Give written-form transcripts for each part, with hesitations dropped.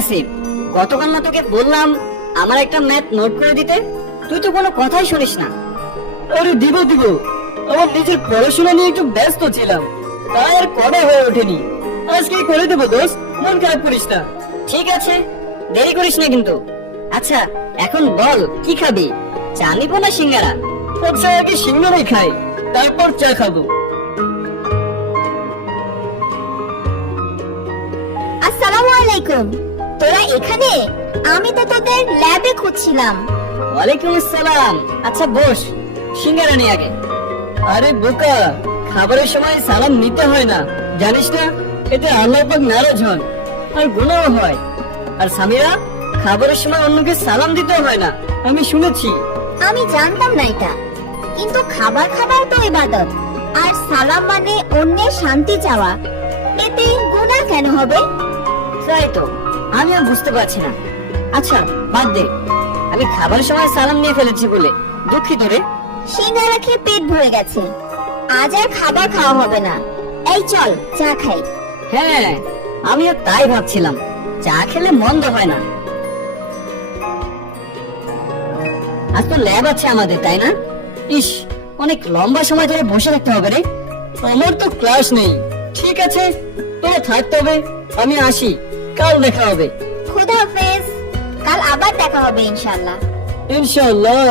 আসিফ, গতকাল না তোকে বললাম আমার একটা ম্যাথ নোট করে দিতে? তুই তো কোনো কথাই শুনিস না। আরে দিব আমার নিজের পড়াশোনা নিয়ে একটু ব্যস্ত ছিলাম, তাই আর করা হয়ে ওঠেনি। আজকে করে দেবো দোস্ত, মন খারাপ করিস না। ঠিক আছে, দেরি করিস না কিন্তু। আচ্ছা এখন বল, কি খাবি? চা নিবো না সিঙ্গারা? আচ্ছা আগে সিঙ্গারাই খাই, তারপর চা খাবো। আসসালামু আলাইকুম। তোরা এখানে? আমি তো তোদের ল্যাবে খুঁজছিলাম। ওয়ালাইকুম আসসালাম। আচ্ছা বস, সিঙ্গারা নিয়ে আগে। আরে বোকা, খাবারের সময় সালাম নিতে হয় না, জানিস না? এতে আল্লাহ পাক নারাজ হন আর গুনাহ হয়। আর সামিরা, খাবারের সময় অন্যকে সালাম দিতে হয় না, আমি শুনেছি। আমি জানতাম না এটা, কিন্তু খাবার খাবার তো ইবাদত, আর সালাম মানে অন্যের শান্তি চাওয়া। এতে গুনাহ কেন হবে? তাই তো আমিও বুঝতে পারছি না। আচ্ছা বাদ দে, আমি খাবারের সময় সালাম নিয়ে ফেলেছি বলে দুঃখিত রে। সিঙ্গারা খেয়ে পেট ভরে গেছে, আজ আর খাবার খাওয়া হবে না। এই চল চা খাই। হ্যাঁ, আমিও তাই ভাবছিলাম, চা খেলে মন্দ হয় না। আজ তো ল্যাব আছে আমাদের, তাই না? ইস, অনেক লম্বা সময় ধরে বসে থাকতে হবে রে। আমার তো ক্লাস নেই। ঠিক আছে, তোরা থাকতে হবে, আমি আসি, কাল দেখা হবে। খোদা হাফেজ, কাল আবার দেখা হবে ইনশাআল্লাহ। ইনশাআল্লাহ।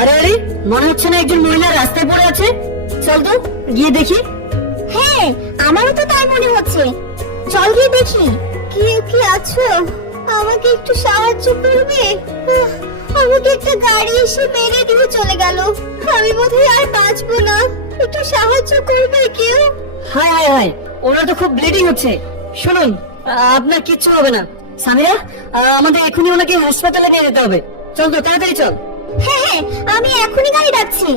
আরে আরে, মনে হচ্ছে না একজন মহিলা রাস্তায় পড়ে আছে? চল তো গিয়ে দেখি। হ্যাঁ, আমারও তো তাই মনে হচ্ছে। চল গিয়ে দেখি। কেউ কি আছো? আমাকে একটু সাহায্য করবে? আমাকে একটা গাড়ি এসে মেরে দিয়ে চলে গেল, আমি বোধহয় আর বাঁচবো না। একটু সাহায্য করবে কেউ? হায় হায় হায়, ওরা তো খুব ব্লিডিং হচ্ছে। শুনুন, আপনার কিচ্ছু হবে না। সামিরা, আমাদের এখনই ওনাকে হাসপাতালে নিয়ে যেতে হবে। চল তো, তাড়াতাড়ি চল। হ্যাঁ হ্যাঁ, আমি এখনই গাড়ি ডাকছি।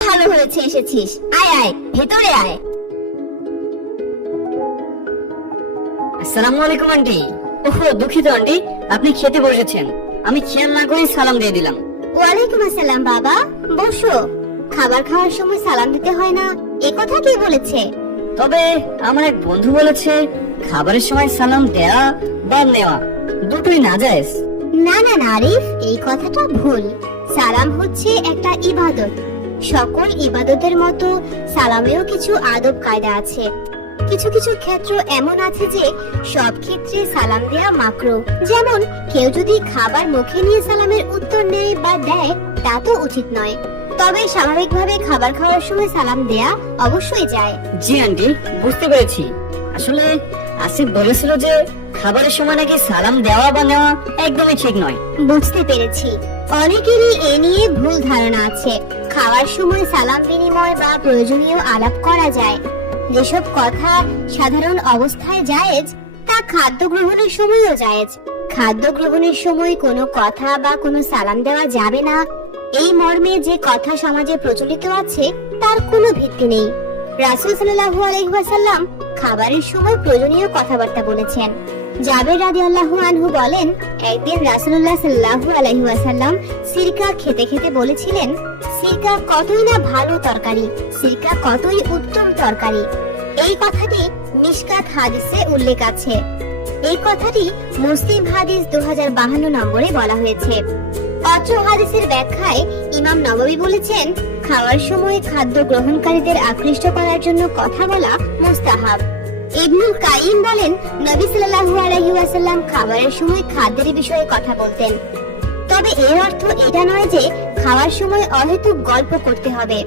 ভালো হয়েছে এসেছিস। আয় আয়, ভেতরে আয়। আসসালামু আলাইকুম আন্টি। ওহো, দুঃখিত আন্টি, আপনি খেতে বসেছেন, আমি খেয়াল না করেই সালাম দিয়ে দিলাম। ওয়ালাইকুম আসসালাম বাবা, বসো। খাবার খাওয়ার সময় সালাম দিতে হয় না, এ কথা কে বলেছে? তবে আমার এক বন্ধু বলেছে খাবারের সময় সালাম দেওয়া বা নেওয়া দুটোই নাজায়েজ। না না না আরিফ, এই কথাটা ভুল। সালাম হচ্ছে একটা ইবাদত। সকল ইবাদতের মতো সালামেও কিছু আদব কায়দা আছে। কিছু কিছু ক্ষেত্র এমন আছে যে সব ক্ষেত্রে সালাম দেয়া মাকরুহ। যেমন কেউ যদি খাবার মুখে নিয়ে সালামের উত্তর নেয় বা দেয়, তা তো উচিত নয়। তবে স্বাভাবিকভাবে খাবার খাওয়ার সময় সালাম দেয়া অবশ্যই যায়। জি আন্টি, বুঝতে পেরেছি। আসলে আসিফ বলেছিল যে খাবারের সময় নাকি সালাম দেওয়া বা নেওয়া একদমই ঠিক নয়। বুঝতে পেরেছি, অনেকেরই এ নিয়ে ভুল ধারণা আছে। খাওয়ার সময় সালাম বিনিময় বা প্রয়োজনীয় আলাপ করা যায়। যেসব কথা সাধারণ অবস্থায় জায়েজ, তা খাদ্য গ্রহণের সময়ও জায়েজ। খাদ্য গ্রহণের সময় কোনো কথা বা কোনো সালাম দেওয়া যাবে না, এই মর্মে যে কথা সমাজে প্রচলিত আছে তার কোনো ভিত্তি নেই। রাসূল সাল্লাল্লাহু আলাইহি ওয়াসাল্লাম খাবারের সময় প্রয়োজনীয় কথাবার্তা বলেছেন। জাবের রাদিয়াল্লাহু আনহু বলেন, একদিন রাসূলুল্লাহ সাল্লাল্লাহু আলাইহি ওয়াসাল্লাম সিরকা খেতে খেতে বলেছিলেন, সিরকা কতই না ভালো তরকারি, সিরকা কতই উত্তম তরকারি। এই কথাটি মিশকাত হাদিসে উল্লেখ আছে। এই কথাটি মুসলিম হাদিস 2052 নম্বরে বলা হয়েছে। অত্র হাদিসের ব্যাখ্যায় ইমাম নববী বলেছেন, খাওয়ার সময় খাদ্য গ্রহণকারীদের আকৃষ্ট করার জন্য কথা বলা মুস্তাহাব। ইবনুল কাইয়িম বলেন, নবী সাল্লাল্লাহু আলাইহি ওয়াসাল্লাম খাবারের সময় খাদ্যের বিষয়ে কথা বলতেন। তবে এর অর্থ এটা নয় যে খাওয়ার সময় অহেতুক গল্প করতে হবে,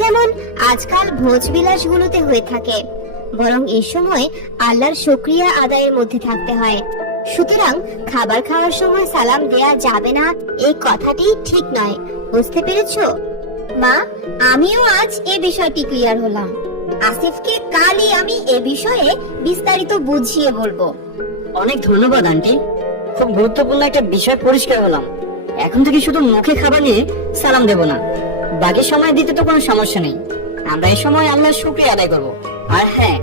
যেমন আজকাল ভোজবিলাসগুলোতে হয়ে থাকে, বরং এই সময় আল্লাহর শুকরিয়া আদায়ের মধ্যে থাকতে হয়। সুতরাং খাবার খাওয়ার সময় সালাম দেয়া যাবে না, এই কথাটি ঠিক নয়। বুঝতে পেরেছো? মা, আমিও আজ এই বিষয়টি ক্লিয়ার হলাম। আসিফকে কালই আমি এ বিষয়ে বিস্তারিত বুঝিয়ে বলবো। অনেক ধন্যবাদ আন্টি, খুব গুরুত্বপূর্ণ একটা বিষয় পরিষ্কার হলাম। এখন থেকে শুধু মুখে খাবার নিয়ে সালাম দেব না, বাকি সময় দিতে তো কোনো সমস্যা নেই। আমরা এই সময় আল্লাহর শুকরিয়া আদায় করব। আর হ্যাঁ,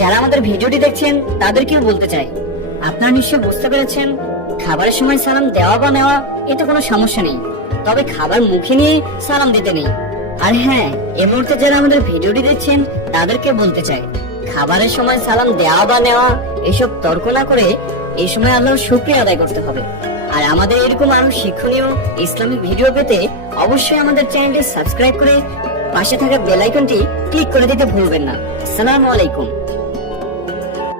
যারা আমাদের ভিডিওটি দেখছেন তাদেরকেও বলতে চাই, আপনারা নিশ্চয় বুঝতে পেরেছেন খাবারের সময় সালাম দেওয়া বা নেওয়া এতে কোনো সমস্যা নেই, তবে খাবার মুখে নিয়ে সালাম দিতে নেই। আর হ্যাঁ, এই মুহূর্তে যারা আমাদের ভিডিওটি দেখছেন তাদেরকে বলতে চাই, খাবারের সময় সালাম দেওয়া বা নেওয়া এসব তর্ক না করে এই সময় আল্লাহর শুকরিয়া আদায় করতে হবে। আর আমাদের এরকম আরো শিক্ষণীয় ইসলামিক ভিডিও পেতে অবশ্যই আমাদের চ্যানেলটি সাবস্ক্রাইব করে পাশে থাকা বেল আইকনটি ক্লিক করে দিতে ভুলবেন না। আসসালামু আলাইকুম।